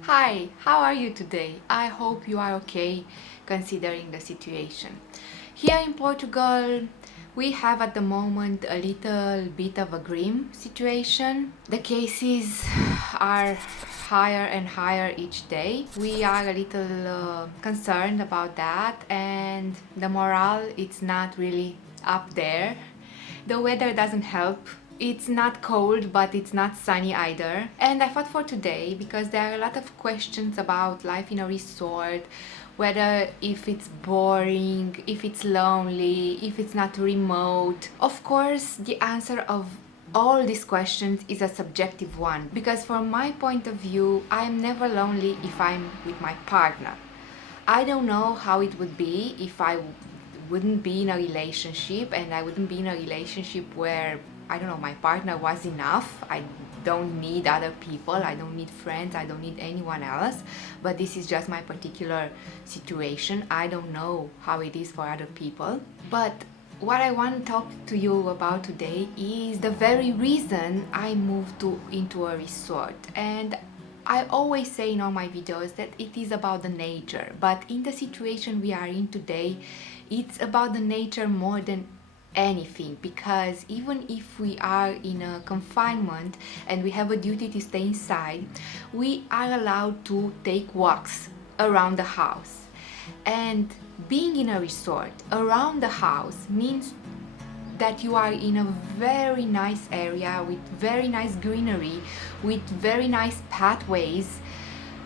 Hi, how are you today? I hope you are okay considering the situation. Here in Portugal, we have at the moment a little bit of a grim situation. The cases are higher and higher each day. We are a little concerned about that, and the morale it's not really up there. The weather doesn't help. It's not cold, but it's not sunny either. And I thought for today, because there are a lot of questions about life in a resort, whether if it's boring, if it's lonely, if it's not remote. Of course, the answer of all these questions is a subjective one, because from my point of view, I am never lonely if I'm with my partner. I don't know how it would be if I wouldn't be in a relationship, and I wouldn't be in a relationship where, I don't know, my partner was enough. I don't need other people, I don't need friends, I don't need anyone else. But this is just my particular situation. I don't know how it is for other people. But what I want to talk to you about today is the very reason I moved into a resort. And I always say in all my videos that it is about the nature, but in the situation we are in today, it's about the nature more than anything, because even if we are in a confinement and we have a duty to stay inside, we are allowed to take walks around the house. And being in a resort around the house means that you are in a very nice area with very nice greenery, with very nice pathways,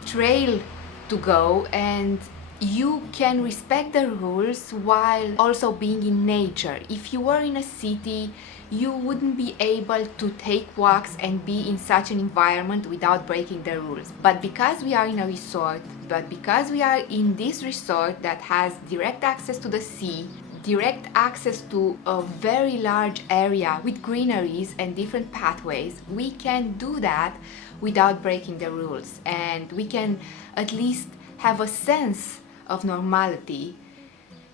trail to go, and you can respect the rules while also being in nature. If you were in a city, you wouldn't be able to take walks and be in such an environment without breaking the rules. But because we are in a resort, but because we are in this resort that has direct access to the sea, direct access to a very large area with greeneries and different pathways, we can do that without breaking the rules, and we can at least have a sense of normality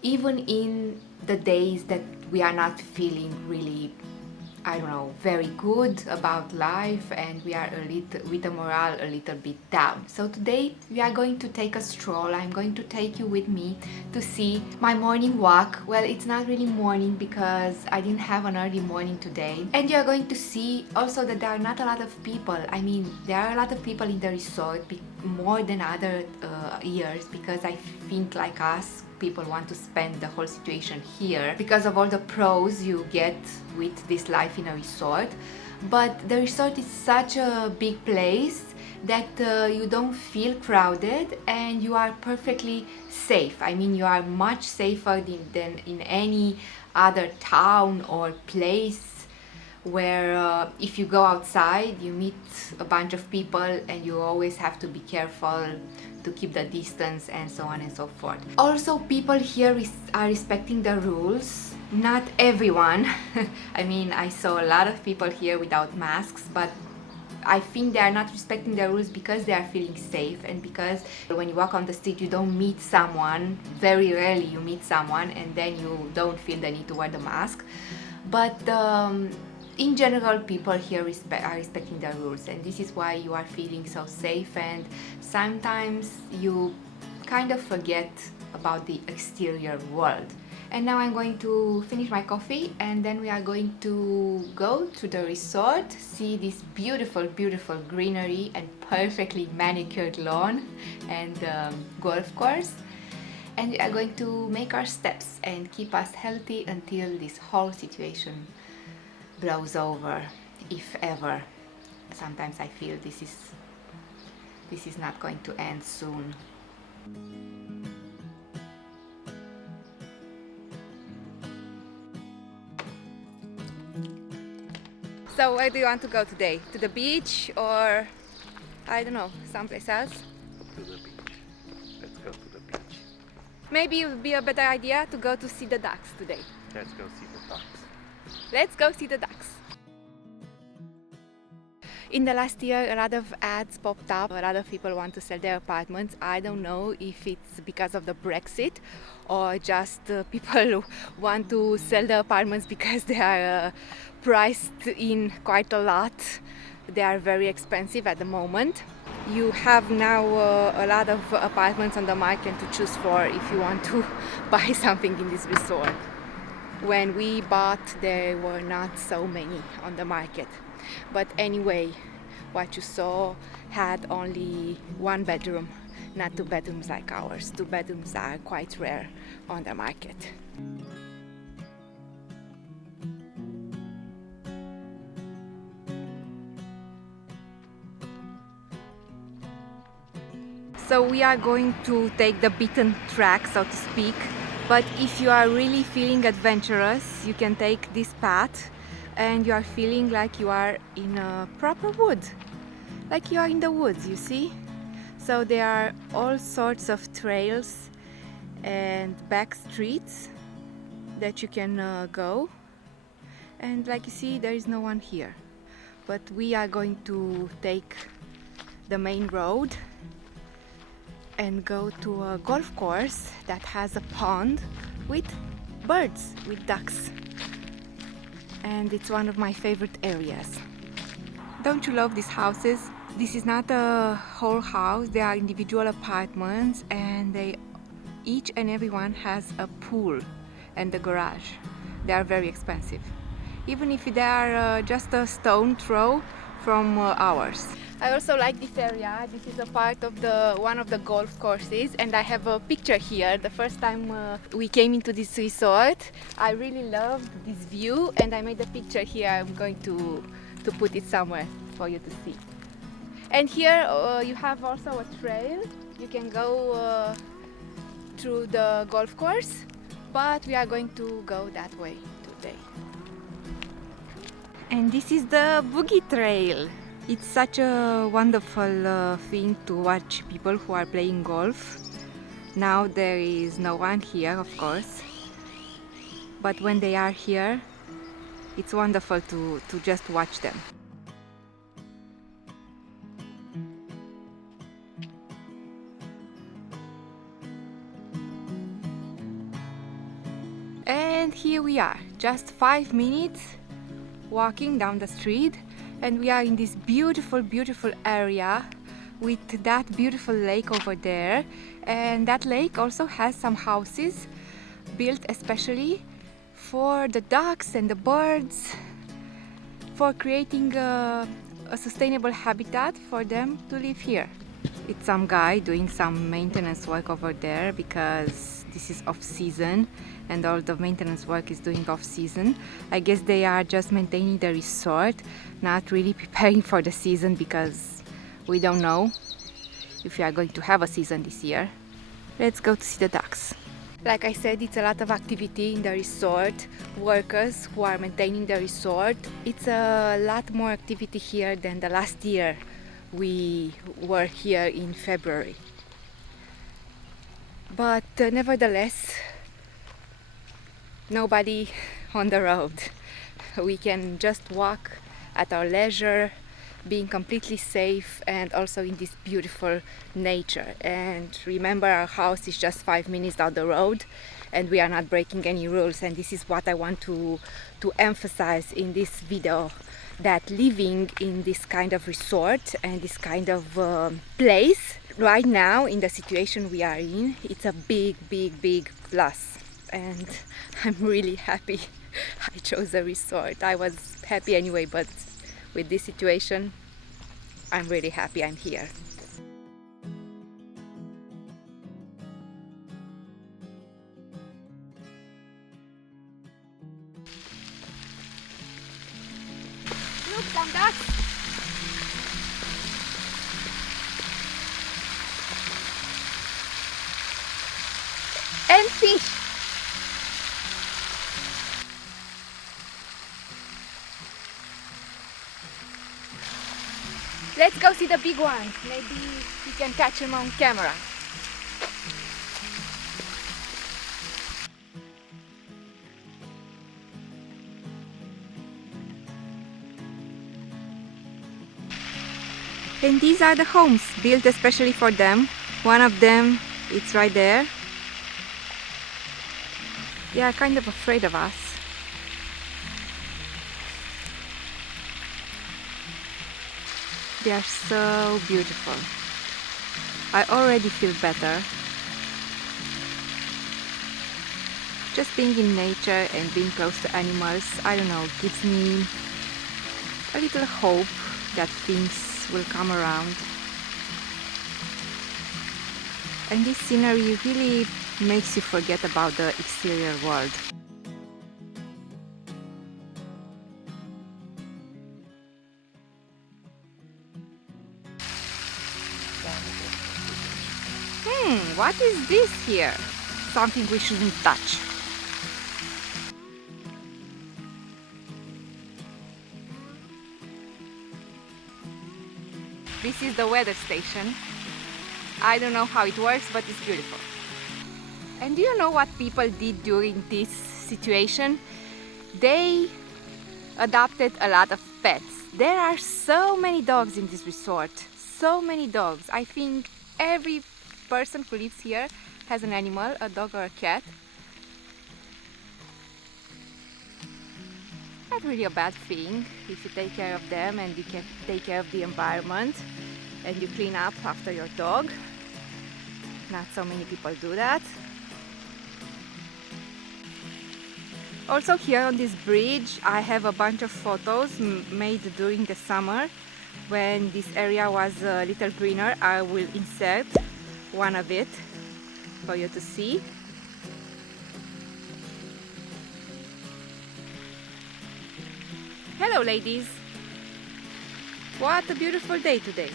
even in the days that we are not feeling really, I don't know, very good about life, and we are a little with the morale a little bit down. So today we are going to take a stroll. I'm going to take you with me to see my morning walk. Well, it's not really morning because I didn't have an early morning today. And you're going to see also that there are not a lot of people. I mean, there are a lot of people in the resort, more than other years, because I think like us, people want to spend the whole situation here because of all the pros you get with this life in a resort. But the resort is such a big place that you don't feel crowded and you are perfectly safe. I mean, you are much safer than in any other town or place where if you go outside you meet a bunch of people and you always have to be careful to keep the distance and so on and so forth. Also, people here are respecting the rules. Not everyone. I mean, I saw a lot of people here without masks, but I think they are not respecting the rules because they are feeling safe, and because when you walk on the street you don't meet someone, very rarely you meet someone, and then you don't feel the need to wear the mask. But in general, people here are respecting the rules, and this is why you are feeling so safe, and sometimes you kind of forget about the exterior world. And now I'm going to finish my coffee, and then we are going to go to the resort, see this beautiful, beautiful greenery and perfectly manicured lawn and golf course. And we are going to make our steps and keep us healthy until this whole situation blows over, if ever. Sometimes I feel this is not going to end soon. So where do you want to go today? To the beach, or I don't know, someplace else? To the beach. Let's go to the beach. Maybe it would be a better idea to go to see the ducks today. Let's go see the ducks. Let's go see the ducks. In the last year, a lot of ads popped up. A lot of people want to sell their apartments. I don't know if it's because of the Brexit or just people want to sell the apartments because they are priced in quite a lot they are very expensive at the moment. You have now a lot of apartments on the market to choose for if you want to buy something in this resort. When we bought, there were not so many on the market. But anyway, what you saw had only one bedroom, not two bedrooms like ours. Two bedrooms are quite rare on the market. So we are going to take the beaten track, so to speak. But if you are really feeling adventurous, you can take this path and you are feeling like you are in a proper wood. Like you are in the woods, you see? So there are all sorts of trails and back streets that you can go. And like you see, there is no one here. But we are going to take the main road and go to a golf course that has a pond with birds, with ducks. And it's one of my favorite areas. Don't you love these houses? This is not a whole house, they are individual apartments, and each and every one has a pool and a garage. They are very expensive, even if they are just a stone throw from ours. I also like this area. This is a part of one of the golf courses, and I have a picture here. The first time we came into this resort, I really loved this view, and I made a picture here. I'm going to put it somewhere for you to see. And here you have also a trail. You can go through the golf course, but we are going to go that way today. And this is the boogie trail. It's such a wonderful thing to watch people who are playing golf. Now there is no one here, of course, but when they are here, it's wonderful to just watch them. And here we are, just 5 minutes walking down the street, and we are in this beautiful, beautiful area with that beautiful lake over there. And that lake also has some houses built especially for the ducks and the birds, for creating a sustainable habitat for them to live here. It's some guy doing some maintenance work over there because this is off season and all the maintenance work is doing off season. I guess they are just maintaining the resort, not really preparing for the season, because we don't know if we are going to have a season this year. Let's go to see the ducks. Like I said, it's a lot of activity in the resort. Workers who are maintaining the resort. It's a lot more activity here than the last year we were here in February. But nevertheless, nobody on the road. We can just walk at our leisure, being completely safe, and also in this beautiful nature. And remember, our house is just 5 minutes down the road and we are not breaking any rules. And this is what I want to emphasize in this video, that living in this kind of resort and this kind of place right now, in the situation we are in, it's a big, big, big plus. And I'm really happy I chose a resort. I was happy anyway, but with this situation, I'm really happy I'm here. Look, some ducks! And fish! Let's go see the big one. Maybe we can catch him on camera. And these are the homes built especially for them. One of them, it's right there. They are kind of afraid of us. They are so beautiful. I already feel better. Just being in nature and being close to animals, I don't know, gives me a little hope that things will come around. And this scenery really makes you forget about the exterior world. What is this here? Something we shouldn't touch. This is the weather station. I don't know how it works, but it's beautiful. And do you know what people did during this situation? They adopted a lot of pets. There are so many dogs in this resort. So many dogs. I think every person who lives here has an animal, a dog or a cat. Not really a bad thing if you take care of them and you can take care of the environment and you clean up after your dog. Not so many people do that. Also here on this bridge I have a bunch of photos made during the summer when this area was a little greener. I will insert one of it for you to see. Hello ladies! What a beautiful day today!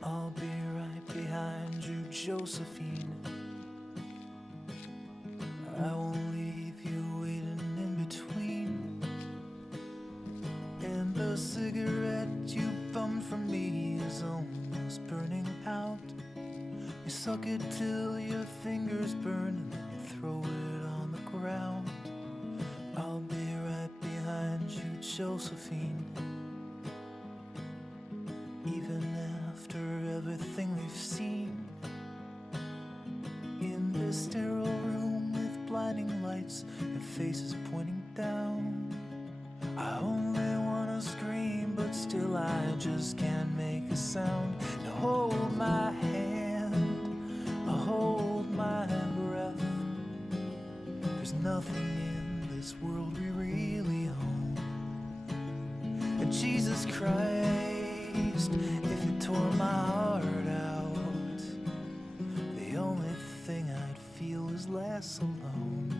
I'll be right behind you, Josephine. I won't leave you waiting in between. And the cigarette you bummed from me is almost burning out. You suck it till your fingers burn and then you throw it on the ground. I'll be right behind you, Josephine. Even after everything we've seen in this sterile room with blinding lights and faces pointing down, I only wanna scream, but still I just can't make a sound. Now hold my hand, hold my breath. There's nothing in this world we really own. And Jesus Christ, if you tore my heart out, the only thing I'd feel is less alone,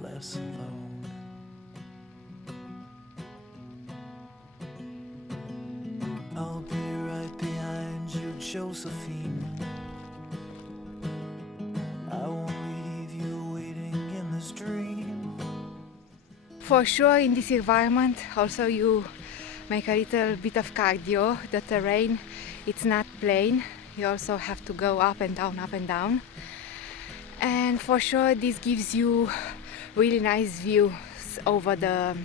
less alone. I'll be right behind you, Josephine. I won't leave you waiting in this dream. For sure in this environment also you make a little bit of cardio. The terrain, it's not plain. You also have to go up and down, up and down. And for sure this gives you really nice views over the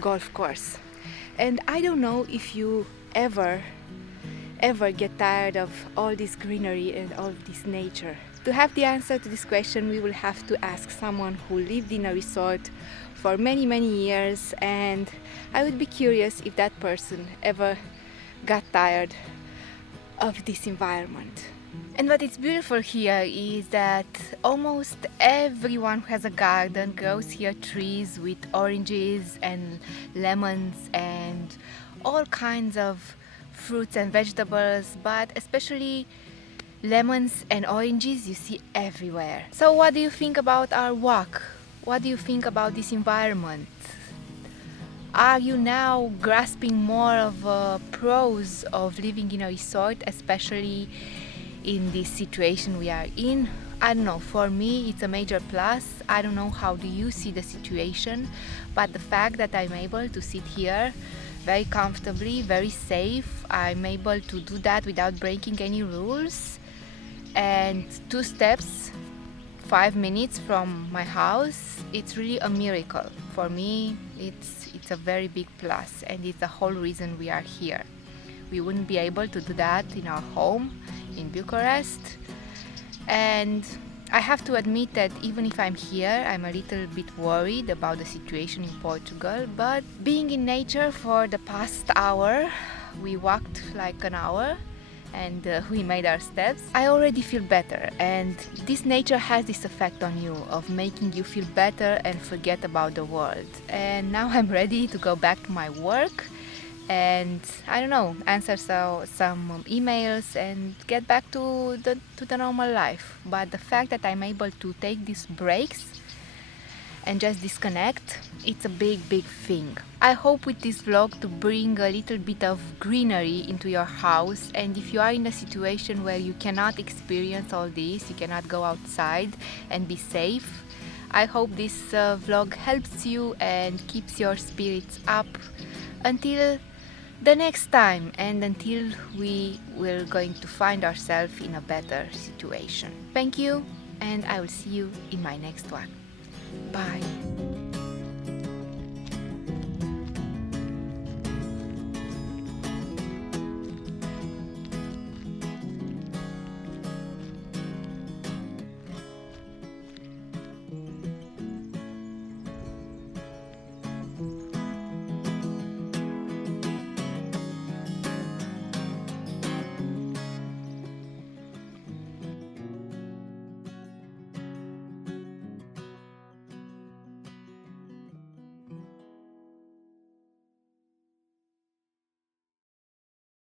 golf course. And I don't know if you ever get tired of all this greenery and all this nature. To have the answer to this question, we will have to ask someone who lived in a resort for many years, and I would be curious if that person ever got tired of this environment. And what is beautiful here is that almost everyone who has a garden grows here trees with oranges and lemons and all kinds of fruits and vegetables, but especially lemons and oranges you see everywhere. So what do you think about our walk? What do you think about this environment? Are you now grasping more of pros of living in a resort, especially in this situation we are in? I don't know, for me it's a major plus. I don't know how do you see the situation, but the fact that I'm able to sit here very comfortably, very safe, I'm able to do that without breaking any rules, and 2 steps, 5 minutes from my house, it's really a miracle. For me, It's a very big plus, and it's the whole reason we are here. We wouldn't be able to do that in our home in Bucharest. And I have to admit that even if I'm here, I'm a little bit worried about the situation in Portugal. But being in nature for the past hour, we walked like an hour and we made our steps. I already feel better, and this nature has this effect on you of making you feel better and forget about the world. And now I'm ready to go back to my work and I don't know, answer some emails and get back to the normal life. But the fact that I'm able to take these breaks and just disconnect, it's a big thing. I hope with this vlog to bring a little bit of greenery into your house, and if you are in a situation where you cannot experience all this, you cannot go outside and be safe, I hope this vlog helps you and keeps your spirits up until the next time, and until we will going to find ourselves in a better situation. Thank you, and I will see you in my next one. Bye.